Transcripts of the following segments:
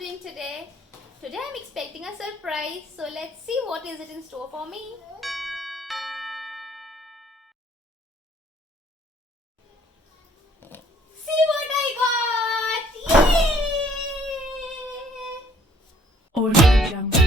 doing today? Today I'm expecting a surprise, so let's see what is it in store for me. See what I got! Yay! Audio Jungle.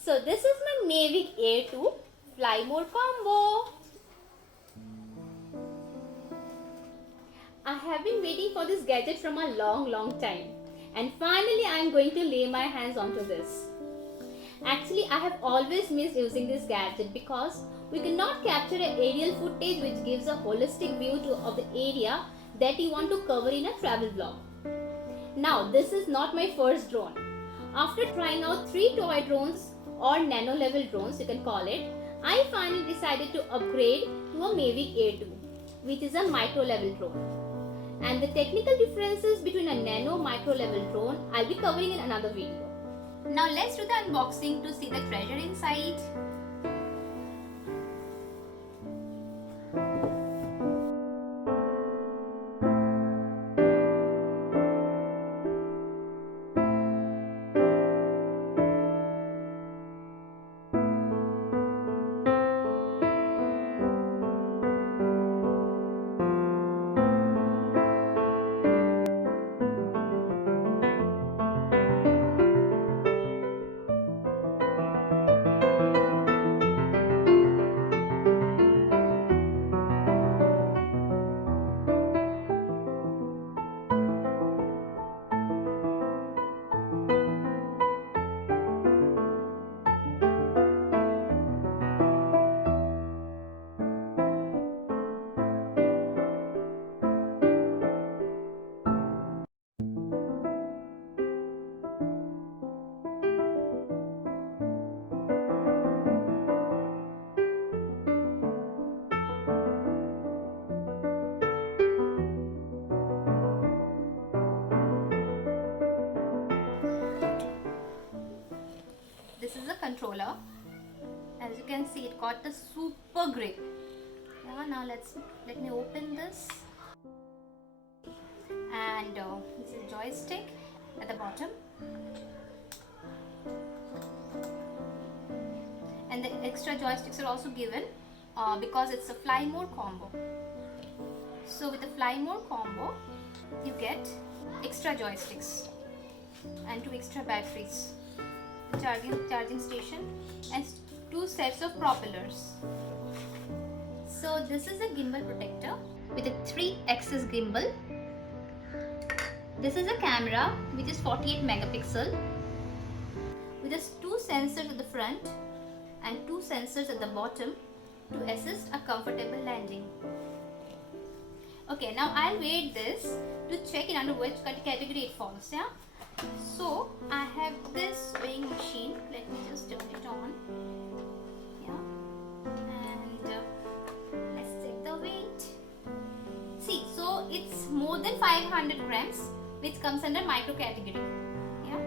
So this is my Mavic Air 2 Fly Mode combo. I have been waiting for this gadget from a long time, and finally I am going to lay my hands onto this. Actually, I have always missed using this gadget because we cannot capture an aerial footage which gives a holistic view of the area that you want to cover in a travel vlog. Now, this is not my first drone. After trying out 3 toy drones or nano level drones, you can call it, I finally decided to upgrade to a Mavic Air 2, which is a micro level drone. And the technical differences between a nano micro level drone I'll be covering in another video. Now let's do the unboxing to see the treasure inside. This is a controller. As you can see, it got a super grip. Yeah, now let me open this. And this is joystick at the bottom. And the extra joysticks are also given because it's a fly mode combo. So with the fly mode combo, you get extra joysticks and 2 extra batteries, charging station, and 2 sets of propellers. So this is a gimbal protector with a 3-axis gimbal. This is a camera which is 48 megapixel with just 2 sensors at the front and 2 sensors at the bottom to assist a comfortable landing. Okay, now I'll weight this to check in under which category it falls. Yeah. So I have this weighing machine. Let me just turn it on. Yeah, and let's check the weight. See, so it's more than 500 grams, which comes under micro category. Yeah.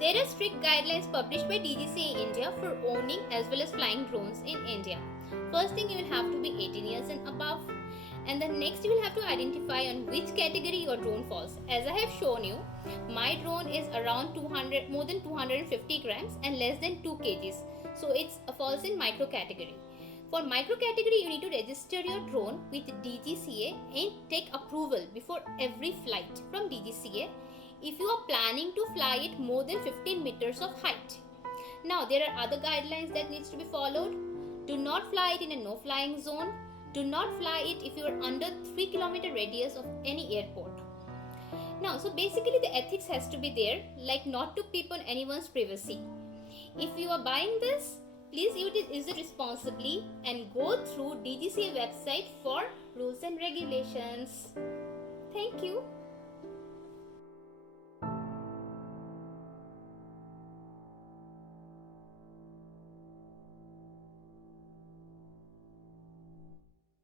There are strict guidelines published by DGCA India for owning as well as flying drones in India. First thing, you will have to be 18 years and above. And then next you will have to identify on which category your drone falls. As I have shown you, my drone is around more than 250 grams and less than 2 kgs. So it falls in micro category. For micro category, you need to register your drone with DGCA and take approval before every flight from DGCA if you are planning to fly it more than 15 meters of height. Now there are other guidelines that needs to be followed. Do not fly it in a no flying zone. Do not fly it if you are under 3 kilometer radius of any airport. Now, so basically the ethics has to be there, like not to peep on anyone's privacy. If you are buying this, please use it responsibly and go through DGCA website for rules and regulations. Thank you.